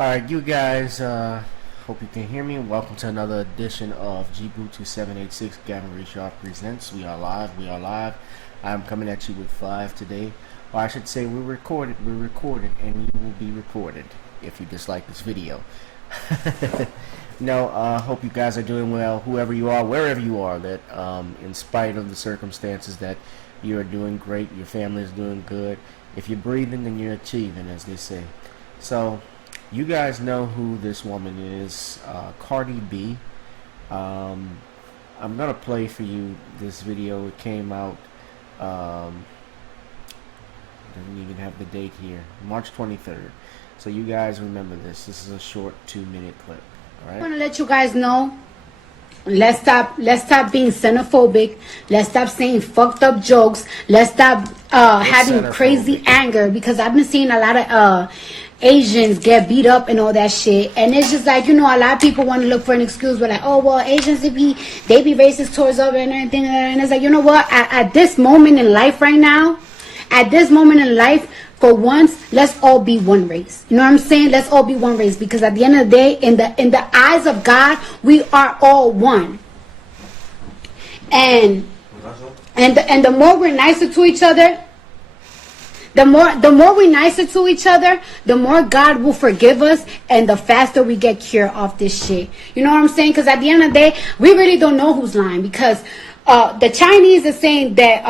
Alright, you guys, hope you can hear me. Welcome to another edition of G-Boot2786 Gavin Richard Presents. We are live. I'm coming at you with 5 today. Or I should say we're recorded, and you will be reported if you dislike this video. Hope you guys are doing well, whoever you are, wherever you are, that in spite of the circumstances that you're doing great, your family is doing good. If you're breathing, then you're achieving, as they say. So, you guys know who this woman is, Cardi B. I'm gonna play for you this video. It came out, doesn't even have the date here, March 23rd. So you guys remember this. This is a short 2-minute clip. All right. I want to let you guys know. Let's stop being xenophobic. Let's stop saying fucked up jokes. Let's stop having crazy anger, because I've been seeing a lot of Asians get beat up and all that shit, and it's just like, a lot of people want to look for an excuse, but like, oh well, Asians, they be racist towards us and everything, and it's like, you know what, at this moment in life right now, for once, let's all be one race. You know what I'm saying? Let's all be one race, because at the end of the day, in the eyes of God, we are all one. And the more we're nicer to each other, the more we're nicer to each other, the more God will forgive us, and the faster we get cured off this shit. You know what I'm saying? Because at the end of the day, we really don't know who's lying, because the Chinese are saying that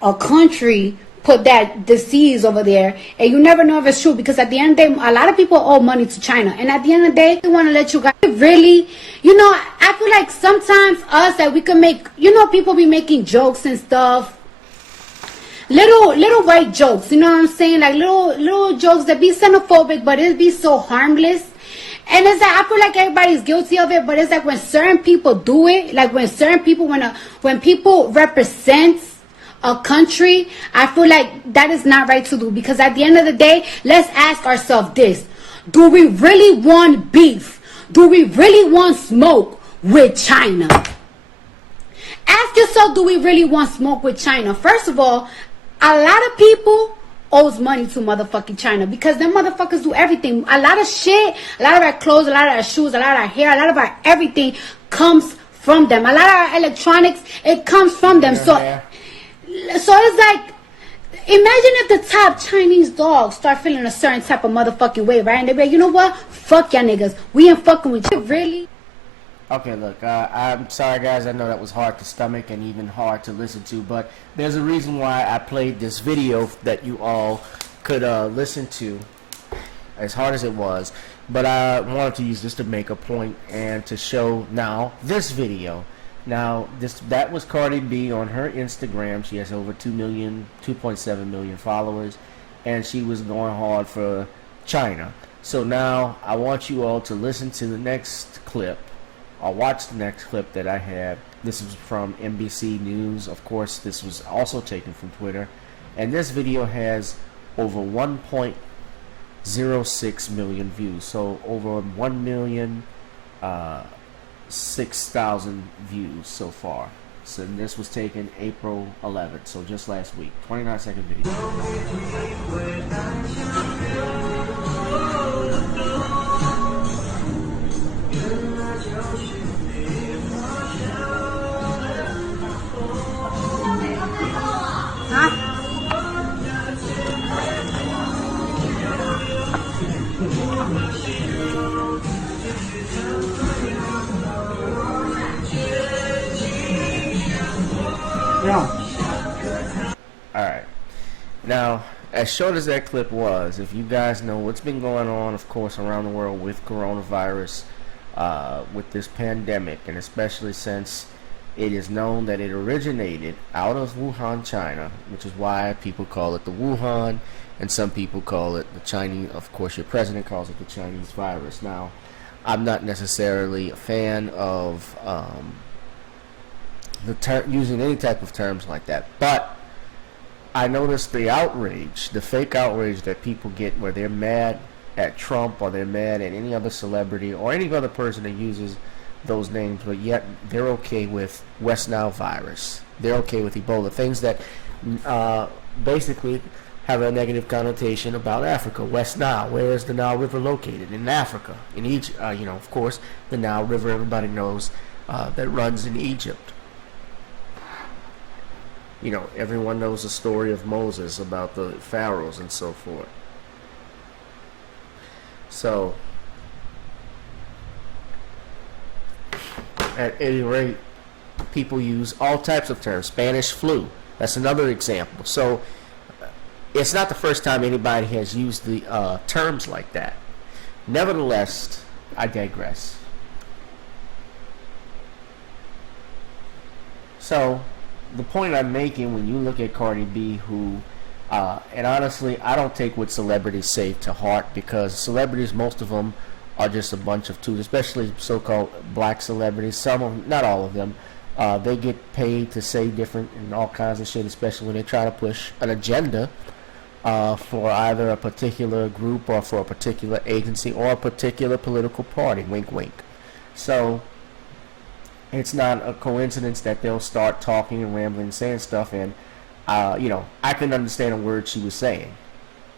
a country put that disease over there, and you never know if it's true, because at the end of the day, a lot of people owe money to China, and at the end of the day, we want to let you guys really, I feel like sometimes that we can make, people be making jokes and stuff, little white jokes, you know what I'm saying, like little jokes that be xenophobic, but it be so harmless. And it's like, I feel like everybody's guilty of it, but it's like when certain people do it, like when people represent a country, I feel like that is not right to do, because at the end of the day, let's ask ourselves this: do we really want beef? Do we really want smoke with China? Ask yourself, do we really want smoke with China? First of all, a lot of people owes money to motherfucking China, because them motherfuckers do everything. A lot of shit, a lot of our clothes, a lot of our shoes, a lot of our hair, a lot of our everything comes from them. A lot of our electronics, it comes from them. So it's like, imagine if the top Chinese dogs start feeling a certain type of motherfucking way, right? And they be like, you know what? Fuck y'all niggas. We ain't fucking with you. Really? Okay, look, I'm sorry guys, I know that was hard to stomach and even hard to listen to, but there's a reason why I played this video that you all could listen to, as hard as it was. But I wanted to use this to make a point and to show now this video. Now, that was Cardi B on her Instagram. She has over 2.7 million followers, and she was going hard for China. So now I want you all to listen to the next clip. I'll watch the next clip that I have. This is from NBC News. Of course, this was also taken from Twitter. And this video has over 1.06 million views. So over 1,006,000 views so far. So this was taken April 11th, so just last week. 29-second video. Alright, now as short as that clip was, if you guys know what's been going on, of course, around the world with coronavirus, with this pandemic, and especially since it is known that it originated out of Wuhan, China, which is why people call it the Wuhan, and some people call it the Chinese. Of course, your president calls it the Chinese virus. Now, I'm not necessarily a fan of using any type of terms like that, but I noticed the outrage, the fake outrage that people get, where they're mad at Trump, or they're mad at any other celebrity or any other person that uses those names, but yet they're okay with West Nile virus. They're okay with Ebola, things that basically have a negative connotation about Africa. West Nile, where is the Nile River located? In Africa, in Egypt. Of course, the Nile River, everybody knows, that runs in Egypt. Everyone knows the story of Moses, about the pharaohs and so forth. So, at any rate, people use all types of terms. Spanish flu, that's another example. So, it's not the first time anybody has used the terms like that. Nevertheless, I digress. So, the point I'm making, when you look at Cardi B, who, and honestly, I don't take what celebrities say to heart, because celebrities, most of them, are just a bunch of tools, especially so-called black celebrities. Some of them, not all of them, they get paid to say different and all kinds of shit, especially when they try to push an agenda for either a particular group or for a particular agency or a particular political party. Wink, wink. So, it's not a coincidence that they'll start talking and rambling and saying stuff, and I couldn't understand a word she was saying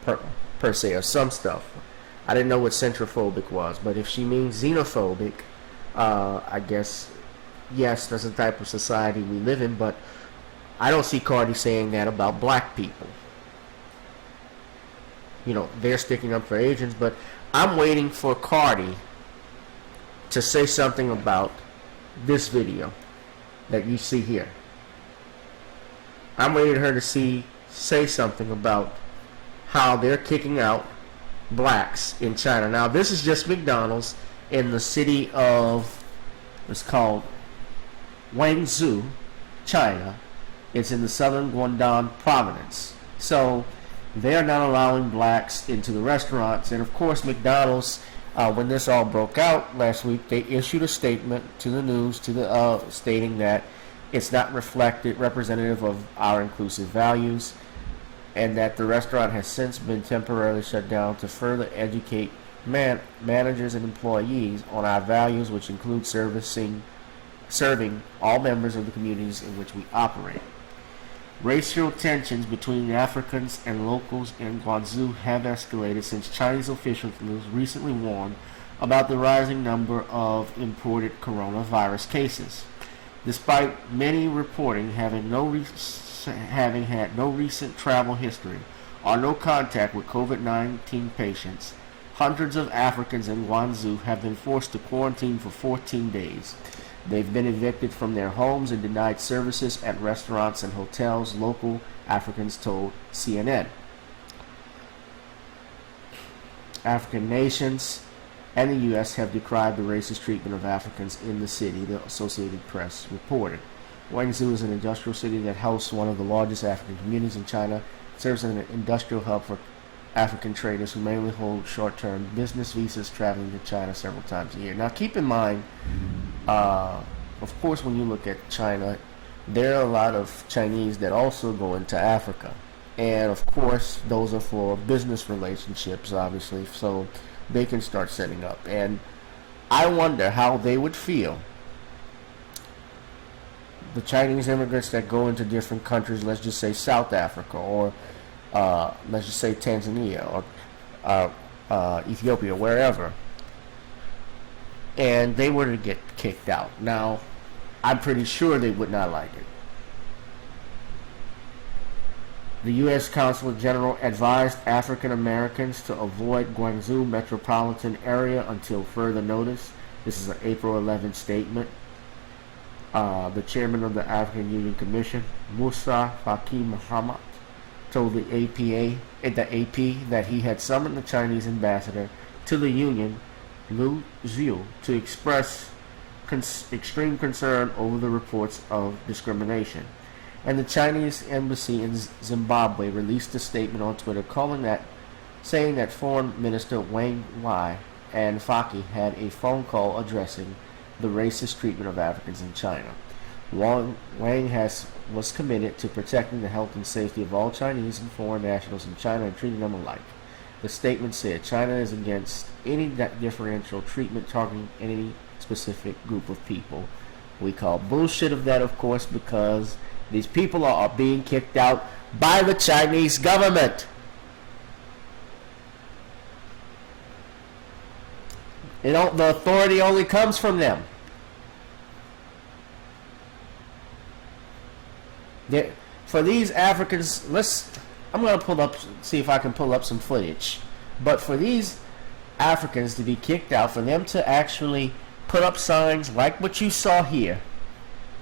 per se, or some stuff. I didn't know what centrophobic was, but if she means xenophobic, I guess, yes, that's the type of society we live in, but I don't see Cardi saying that about black people. They're sticking up for Asians, but I'm waiting for Cardi to say something about this video that you see here. I'm waiting for her to say something about how they're kicking out blacks in China. Now, this is just McDonald's in the city of, it's called Guangzhou, China. It's in the southern Guangdong province. So, they're not allowing blacks into the restaurants. And of course, McDonald's, when this all broke out last week, they issued a statement to the news, stating that it's not representative of our inclusive values, and that the restaurant has since been temporarily shut down to further educate managers and employees on our values, which include serving all members of the communities in which we operate. Racial tensions between Africans and locals in Guangzhou have escalated since Chinese officials recently warned about the rising number of imported coronavirus cases. Despite many reporting having had no recent travel history or no contact with COVID-19 patients, hundreds of Africans in Guangzhou have been forced to quarantine for 14 days. They've been evicted from their homes and denied services at restaurants and hotels, local Africans told CNN. African nations and the U.S. have decried the racist treatment of Africans in the city, the Associated Press reported. Guangzhou is an industrial city that hosts one of the largest African communities in China. It serves as an industrial hub for African traders who mainly hold short-term business visas traveling to China several times a year. Now, keep in mind, of course, when you look at China, there are a lot of Chinese that also go into Africa. And, of course, those are for business relationships, obviously, so they can start setting up. And I wonder how they would feel, the Chinese immigrants that go into different countries, let's just say South Africa, or let's just say Tanzania, or Ethiopia, wherever, and they were to get kicked out. Now, I'm pretty sure they would not like it. The U.S. Consul General advised African Americans to avoid Guangzhou metropolitan area until further notice. This is an April 11th statement. The chairman of the African Union Commission, Musa Faki Muhammad, told the AP that he had summoned the Chinese ambassador to the Union, Liu Xiu, to express extreme concern over the reports of discrimination. And the Chinese embassy in Zimbabwe released a statement on Twitter saying that Foreign Minister Wang Yi and Faki had a phone call addressing the racist treatment of Africans in China. Wang was committed to protecting the health and safety of all Chinese and foreign nationals in China and treating them alike. The statement said China is against any differential treatment targeting any specific group of people. We call bullshit of that, of course, because these people are being kicked out by the Chinese government. The authority only comes from them. For these Africans, I'm going to see if I can pull up some footage. But for these Africans to be kicked out, for them to actually put up signs like what you saw here,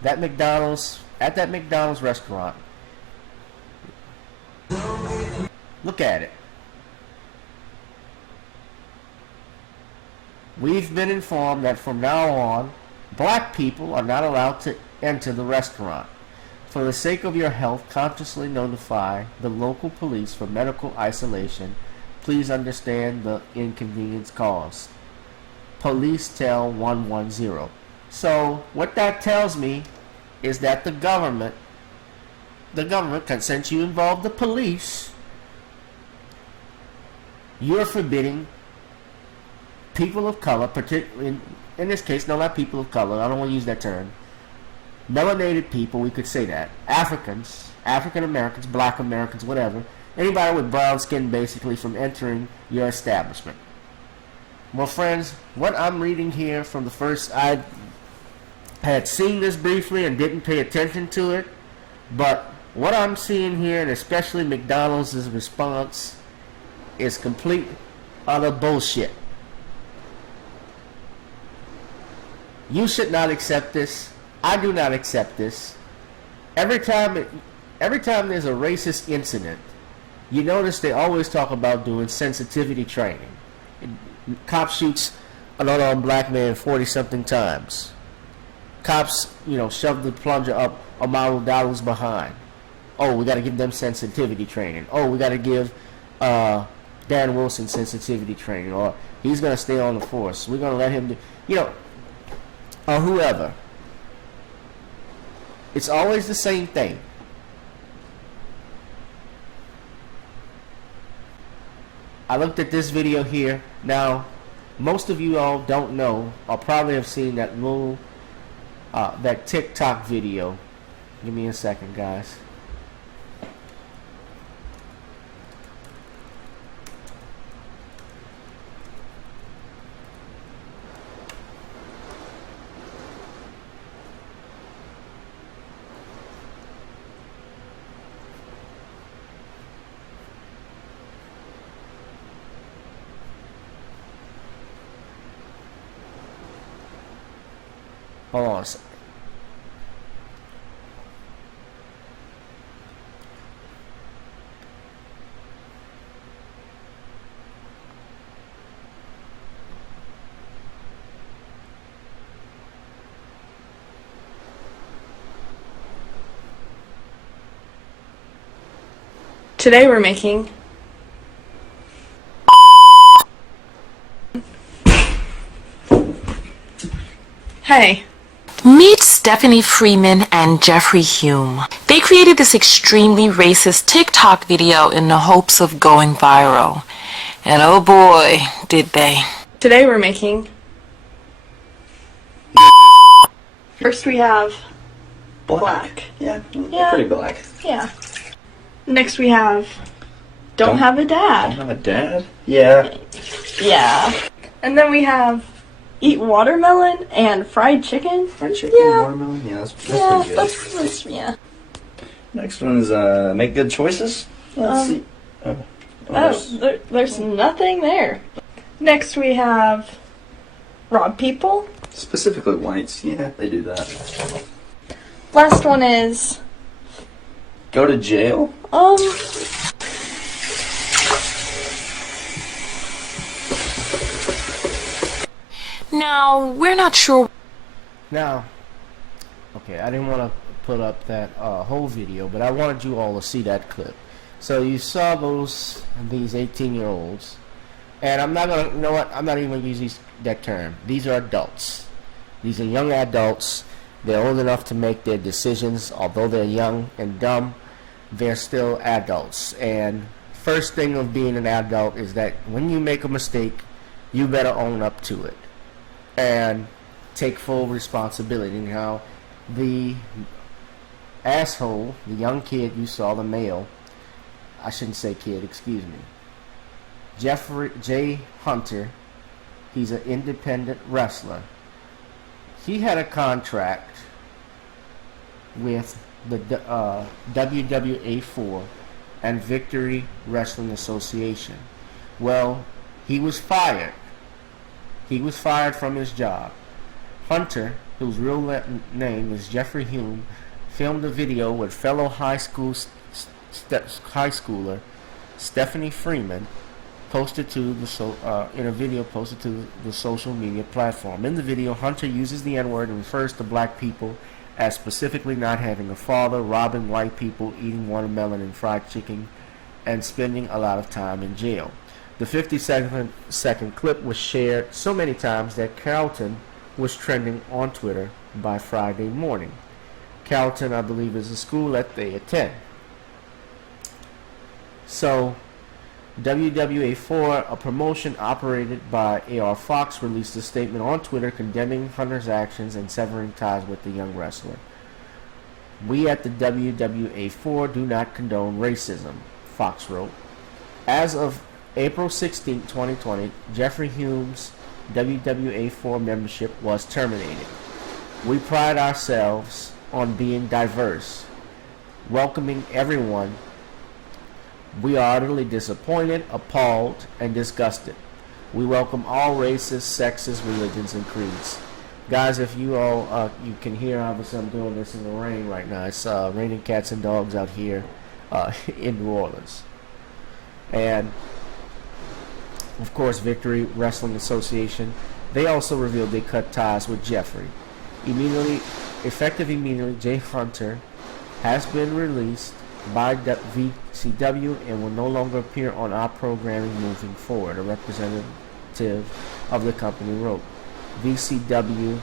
at that McDonald's restaurant. Look at it. We've been informed that from now on, black people are not allowed to enter the restaurant. For the sake of your health, consciously notify the local police for medical isolation. Please understand the inconvenience caused. Police tell 110. So what that tells me is that the government, since you involve the police, you're forbidding people of color, particularly in this case, no, not people of color, I don't want to use that term, melanated people, we could say that, Africans, African Americans, black Americans, whatever, anybody with brown skin basically, from entering your establishment. Well, friends, what I'm reading here from the first, I had seen this briefly and didn't pay attention to it, but what I'm seeing here, and especially McDonald's response, is complete utter bullshit. You should not accept this. I do not accept this. Every time there's a racist incident, you notice they always talk about doing sensitivity training. Cop shoots an unarmed black man 40-something times. Cops, shove the plunger up Amaru Dalu's behind. Oh, we got to give them sensitivity training. Oh, we got to give Dan Wilson sensitivity training. Or he's going to stay on the force. We're going to let him do, or whoever. It's always the same thing. I looked at this video here. Now, most of you all don't know, or probably have seen that that TikTok video. Give me a second, guys. Hold on a second. Today we're making Hey. Meet Stephanie Freeman and Jeffrey Hume. They created this extremely racist TikTok video in the hopes of going viral. And oh boy, did they. Today we're making First we have black. Yeah, Yeah. pretty black. Yeah. Next we have don't have a Don't dad. have a dad? Yeah. Yeah. And then we have eat watermelon and fried chicken. Fried chicken, Yeah. watermelon? Yeah, that's Yeah, pretty good. that's yeah. Next one is make good choices. Let's see. There's nothing there. Next we have rob people. Specifically whites. Yeah, they do that. Last one is Go to jail? Now, we're not sure. Now, okay, I didn't want to put up that whole video, but I wanted you all to see that clip. So you saw these 18-year-olds, and I'm not gonna, you know what? I'm not even gonna use that term. These are adults. These are young adults. They're old enough to make their decisions. Although they're young and dumb, they're still adults. And first thing of being an adult is that when you make a mistake, you better own up to it and take full responsibility. Now, the asshole, the young kid you saw, the male, I shouldn't say kid, excuse me, Jeffrey J. Hunter, He's an independent wrestler. He had a contract with the WWA4 and Victory Wrestling Association. Well, he was fired. He was fired from his job. Hunter, whose real name is Jeffrey Hume, filmed a video with fellow high schooler Stephanie Freeman, posted to the in a video posted to the social media platform. In the video, Hunter uses the N-word and refers to black people as specifically not having a father, robbing white people, eating watermelon and fried chicken, and spending a lot of time in jail. The 50-second clip was shared so many times that Carrollton was trending on Twitter by Friday morning. Carrollton, I believe, is a school that they attend. So, WWA4, a promotion operated by AR Fox, released a statement on Twitter condemning Hunter's actions and severing ties with the young wrestler. We at the WWA4 do not condone racism, Fox wrote. As of April 16, 2020, Jeffrey Hume's WWA4 membership was terminated. We pride ourselves on being diverse, welcoming everyone. We are utterly disappointed, appalled, and disgusted. We welcome all races, sexes, religions, and creeds. Guys, if you all, you can hear, obviously I'm doing this in the rain right now. It's raining cats and dogs out here in New Orleans. And, of course, Victory Wrestling Association, they also revealed they cut ties with Jeffrey. Effective immediately, Jay Hunter has been released by VCW and will no longer appear on our programming moving forward, a representative of the company wrote. VCW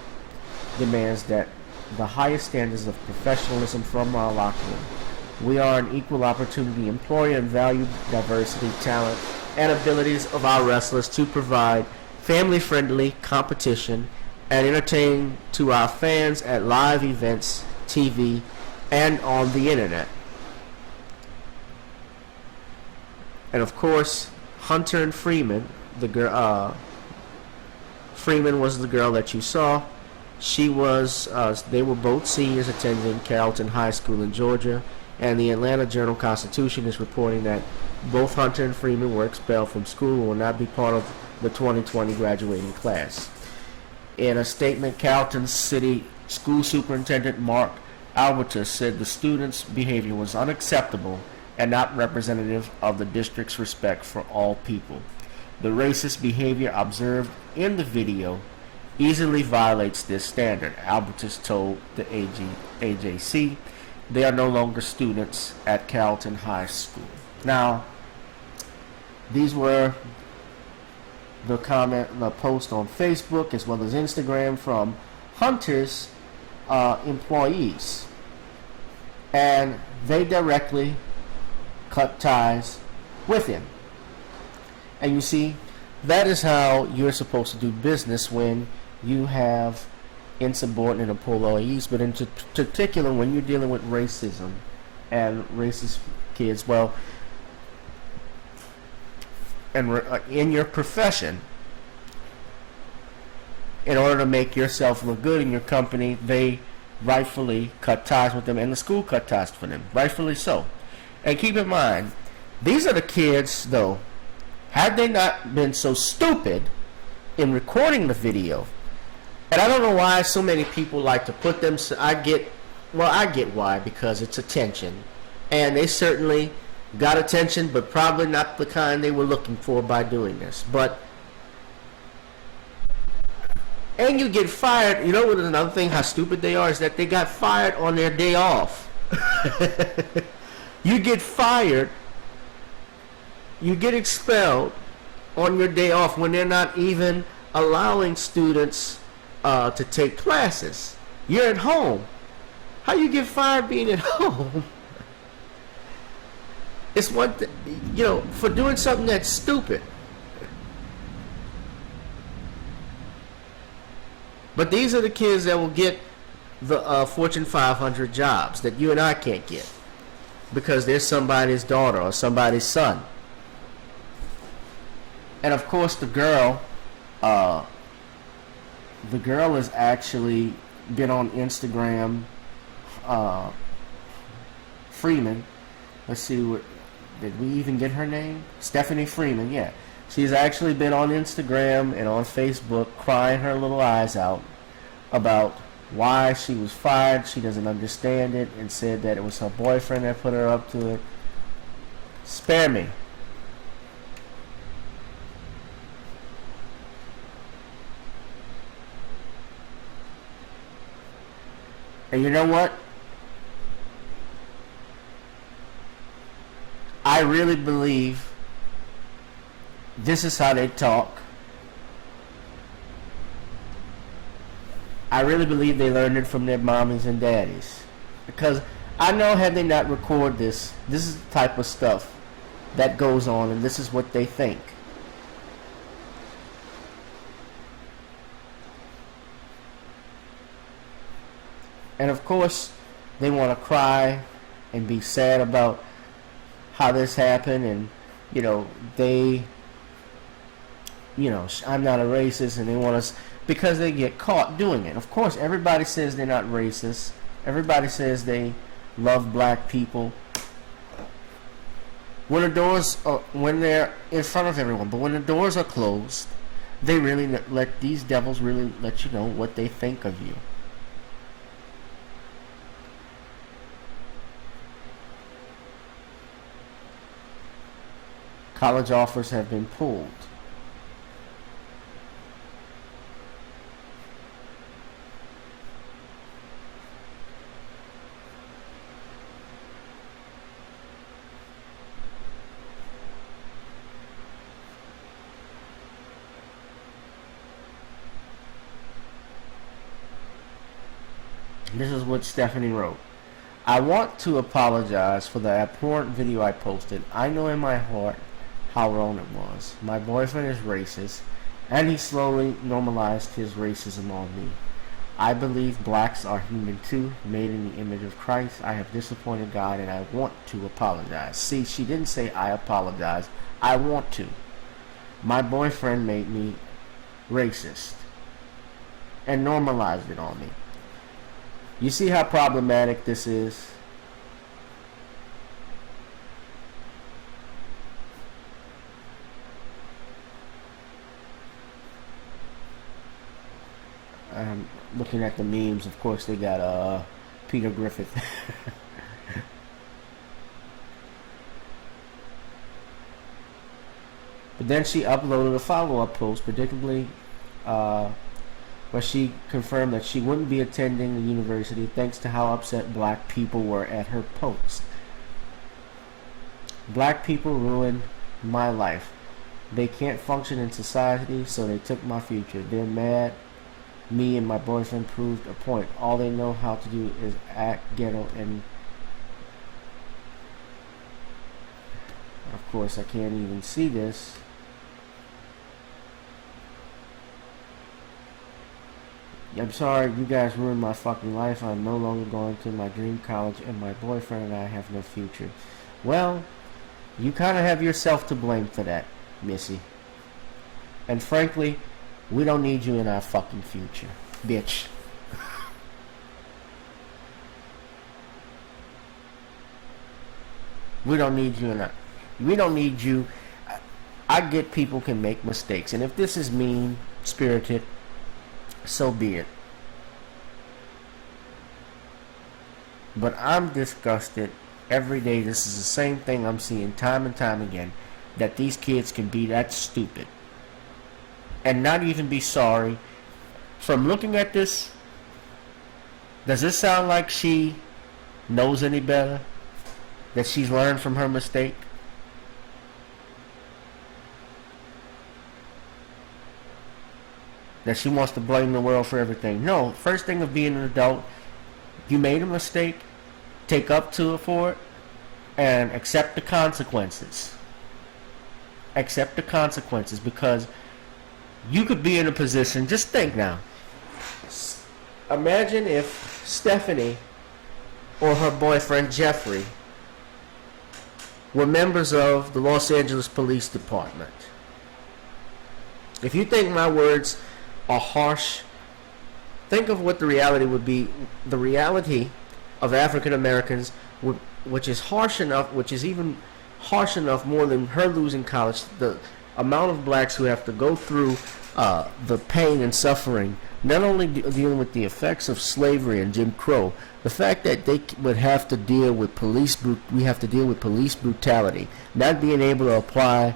demands that the highest standards of professionalism from our locker room. We are an equal opportunity employer and value diversity, talent, and abilities of our wrestlers to provide family-friendly competition and entertain to our fans at live events, TV, and on the internet. And of course, Hunter and Freeman, the girl, Freeman was the girl that you saw. She was, they were both seniors attending Carrollton High School in Georgia, and the Atlanta Journal-Constitution is reporting that both Hunter and Freeman were expelled from school and will not be part of the 2020 graduating class. In a statement, Carrollton City School Superintendent Mark Albertus said the students' behavior was unacceptable and not representative of the district's respect for all people. The racist behavior observed in the video easily violates this standard, Albertus told the AJC. They are no longer students at Carrollton High School. Now, these were the post on Facebook as well as Instagram from Hunter's employees, and they directly cut ties with him. And you see, that is how you're supposed to do business when you have insubordinate employees, but in particular when you're dealing with racism and racist kids. Well, and in your profession, in order to make yourself look good in your company, they rightfully cut ties with them, and the school cut ties with them, rightfully so. And keep in mind, these are the kids, though, had they not been so stupid in recording the video. And I don't know why so many people like to put them, I get why, because it's attention. And they certainly got attention, but probably not the kind they were looking for by doing this. And you get fired. You know what, another thing, how stupid they are, is that they got fired on their day off. You get fired, you get expelled on your day off when they're not even allowing students to take classes. You're at home. How you get fired being at home? It's one thing, for doing something that's stupid. But these are the kids that will get the Fortune 500 jobs that you and I can't get, because they're somebody's daughter or somebody's son. And of course the girl, the girl has actually been on Instagram. Freeman. Let's see, did we even get her name? Stephanie Freeman, yeah. She's actually been on Instagram and on Facebook crying her little eyes out about why she was fired. She doesn't understand it, and said that it was her boyfriend that put her up to it. Spare me. And you know what? I really believe this is how they talk. I really believe they learned it from their mommies and daddies. Because I know, had they not recorded this is the type of stuff that goes on, and this is what they think. And of course, they want to cry and be sad about how this happened, and I'm not a racist, and they want us, because they get caught doing it. Of course, everybody says they're not racist. Everybody says they love black people when the doors are, when they're in front of everyone. But when the doors are closed, they really let these devils really let you know what they think of you. College offers have been pulled. This is what Stephanie wrote. I want to apologize for the abhorrent video I posted. I know in my heart how wrong it was. My boyfriend is racist, and he slowly normalized his racism on me. I believe blacks are human too, made in the image of Christ. I have disappointed God, and I want to apologize. See, she didn't say I apologize. I want to. My boyfriend made me racist and normalized it on me. You see how problematic this is? I'm looking at the memes. Of course, they got Peter Griffith. But then she uploaded a follow-up post, predictably, where she confirmed that she wouldn't be attending the university thanks to how upset black people were at her post. Black people ruined my life. They can't function in society, so they took my future. They're mad. Me and my boyfriend proved a point. All they know how to do is act ghetto, and of course I can't even see this. I'm sorry, you guys ruined my fucking life. I'm no longer going to my dream college, and my boyfriend and I have no future. Well, you kind of have yourself to blame for that, Missy. And frankly, we don't need you in our fucking future, bitch. We don't need you in our... We don't need you... I get people can make mistakes, and if this is mean-spirited, so be it. But I'm disgusted every day. This is the same thing I'm seeing time and time again, that these kids can be that stupid and not even be sorry. From looking at this, does this sound like she knows any better? That she's learned from her mistake? That she wants to blame the world for everything? No. First thing of being an adult, you made a mistake, take up to it for it, and accept the consequences. Accept the consequences, because you could be in a position, just think now. Imagine if Stephanie or her boyfriend Jeffrey were members of the Los Angeles Police Department. If you think my words are harsh think of what the reality would be. The reality of African Americans, which is harsh enough, which is even harsh enough more than her losing college. The amount of blacks who have to go through the pain and suffering, not only dealing with the effects of slavery and Jim Crow, the fact that they would have to deal with we have to deal with police brutality, not being able to apply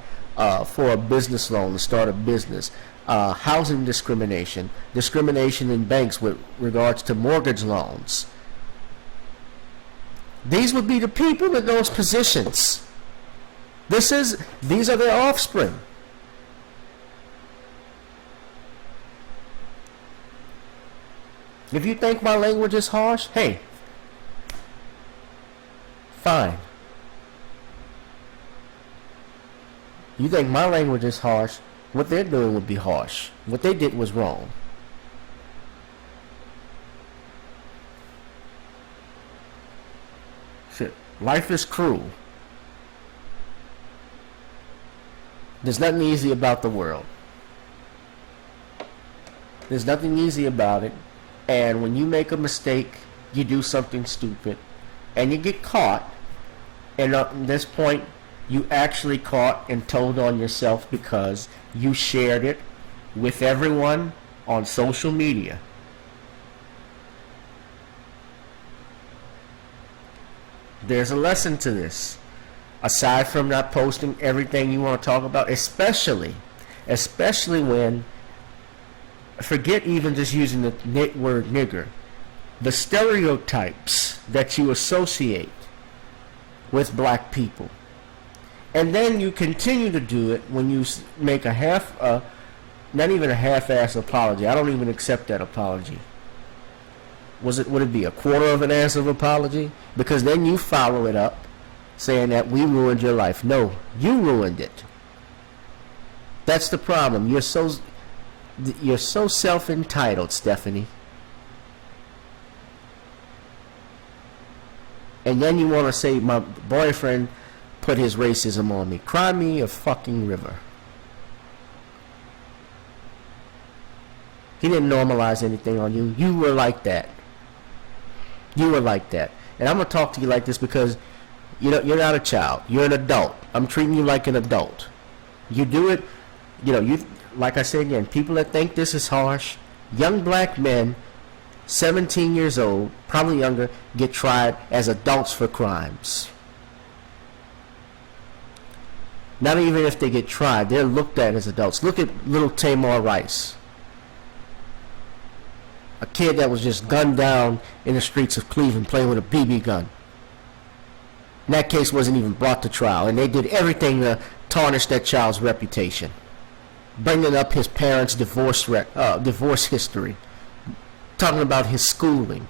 for a business loan to start a business, housing discrimination, discrimination in banks with regards to mortgage loans. These would be the people in those positions. These are their offspring. If you think my language is harsh, hey, fine. You think my language is harsh, what they're doing would be harsh. What they did was wrong. Shit, life is cruel. There's nothing easy about the world. There's nothing easy about it. And when you make a mistake, you do something stupid, and you get caught, and at this point, you actually caught and told on yourself because you shared it with everyone on social media. There's a lesson to this. Aside from not posting everything you want to talk about, especially when, forget even just using the word nigger, the stereotypes that you associate with black people. And then you continue to do it when you make not even a half-ass apology. I don't even accept that apology. Would it be a quarter of an ass of apology? Because then you follow it up saying that we ruined your life. No, you ruined it. That's the problem. You're so self-entitled, Stephanie. And then you want to say my boyfriend put his racism on me. Cry me a fucking river. He didn't normalize anything on you. You were like that. You were like that. And I'm going to talk to you like this because you're not a child. You're an adult. I'm treating you like an adult. You do it, like I said again, people that think this is harsh, young black men, 17 years old, probably younger, get tried as adults for crimes. Not even if they get tried, they're looked at as adults. Look at little Tamar Rice. A kid that was just gunned down in the streets of Cleveland playing with a BB gun. And that case wasn't even brought to trial, and they did everything to tarnish that child's reputation. Bringing up his parents' divorce history, talking about his schooling,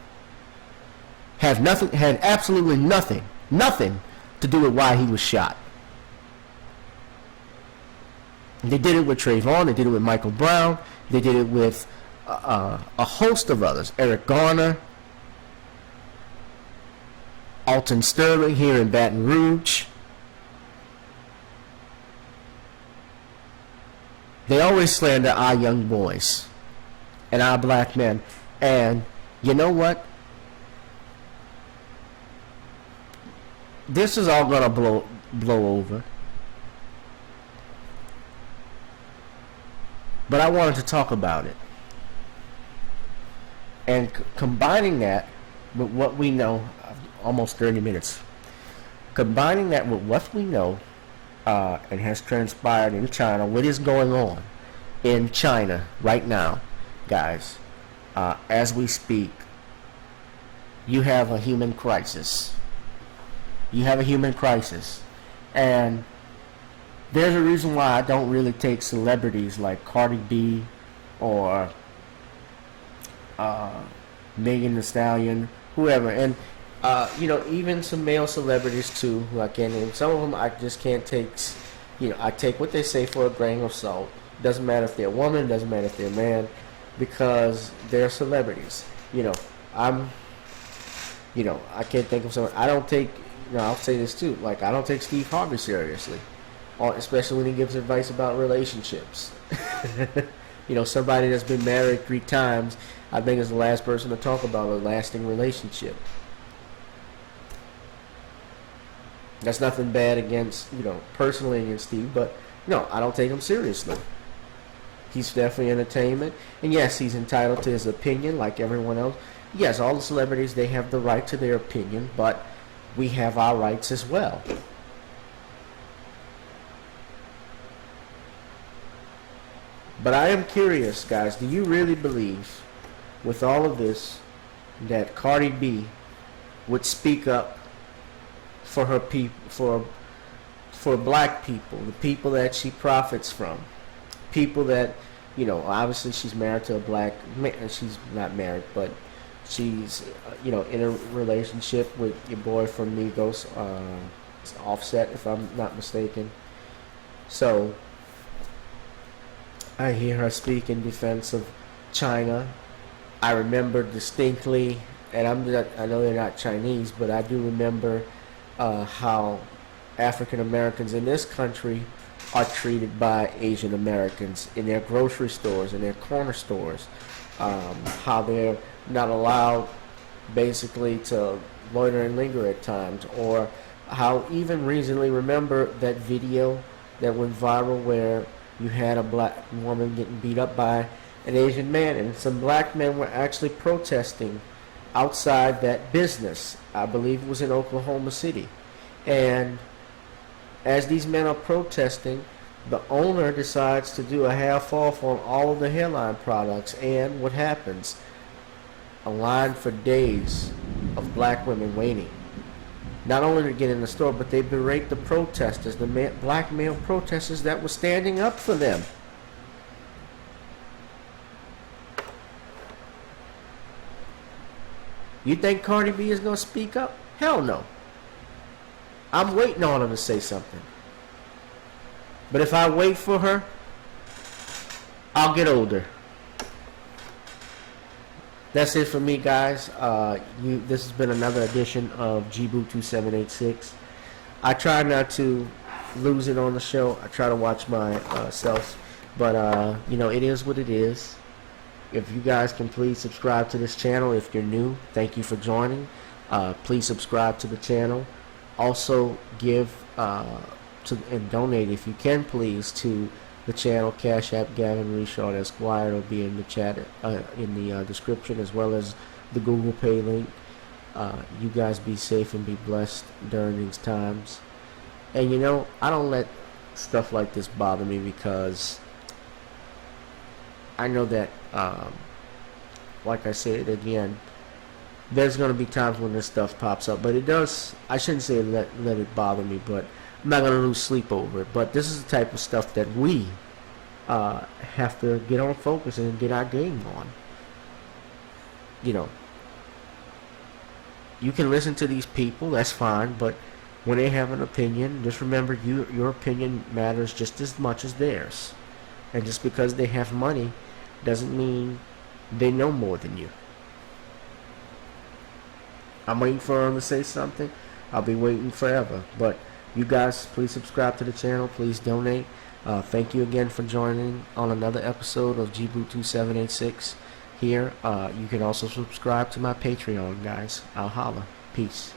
had absolutely nothing to do with why he was shot. And they did it with Trayvon, they did it with Michael Brown, they did it with a host of others, Eric Garner, Alton Sterling here in Baton Rouge. They always slander our young boys and our black men. And you know what? This is all going to blow over. But I wanted to talk about it. And combining that with what we know, almost 30 minutes, combining that with what we know and has transpired in China, what is going on in China right now, guys, as we speak, you have a human crisis. You have a human crisis. And there's a reason why I don't really take celebrities like Cardi B or Megan Thee Stallion, whoever, and even some male celebrities too, who I can't name. Some of them I just can't take. I take what they say for a grain of salt. Doesn't matter if they're a woman, doesn't matter if they're a man, because they're celebrities. I can't think of someone. I don't take. I'll say this too. Like, I don't take Steve Harvey seriously, especially when he gives advice about relationships. somebody that's been married 3 times, I think is the last person to talk about a lasting relationship. That's nothing bad against, personally against Steve, but no, I don't take him seriously. He's definitely entertainment, and yes, he's entitled to his opinion like everyone else. Yes, all the celebrities, they have the right to their opinion, but we have our rights as well. But I am curious, guys, do you really believe, with all of this, that Cardi B would speak up for her people, for black people, the people that she profits from, people that, obviously she's married to a black man. She's not married, but she's, in a relationship with your boy from Migos, Offset, if I'm not mistaken. So I hear her speak in defense of China. I remember distinctly, and I know they're not Chinese, but I do remember how African Americans in this country are treated by Asian Americans in their grocery stores, in their corner stores, how they're not allowed basically to loiter and linger at times, or how even recently, remember that video that went viral where you had a black woman getting beat up by an Asian man, and some black men were actually protesting outside that business. I believe it was in Oklahoma City. And as these men are protesting, the owner decides to do a half off on all of the hairline products, and what happens? A line for days of black women waiting. Not only to get in the store, but they berate the protesters, the black male protesters that were standing up for them. You think Cardi B is going to speak up? Hell no. I'm waiting on her to say something. But if I wait for her, I'll get older. That's it for me, guys. This has been another edition of GBoo2786. I try not to lose it on the show. I try to watch myself. But, it is what it is. If you guys can please subscribe to this channel. If you're new, thank you for joining. Please subscribe to the channel. Also, give and donate, if you can, please, to the channel CashApp GavinRichardEsq. It'll be in the chat, in the description, as well as the GooglePay link. You guys be safe and be blessed during these times. And I don't let stuff like this bother me, because I know that, like I said again, there's going to be times when this stuff pops up, but it does. I shouldn't say let it bother me, but I'm not going to lose sleep over it. But this is the type of stuff that we have to get on focus and get our game on. You can listen to these people, that's fine, but when they have an opinion, just remember your opinion matters just as much as theirs. And just because they have money doesn't mean they know more than you. I'm waiting for them to say something. I'll be waiting forever. But you guys, please subscribe to the channel. Please donate. Thank you again for joining on another episode of GBoo2786 here. You can also subscribe to my Patreon, guys. I'll holla. Peace.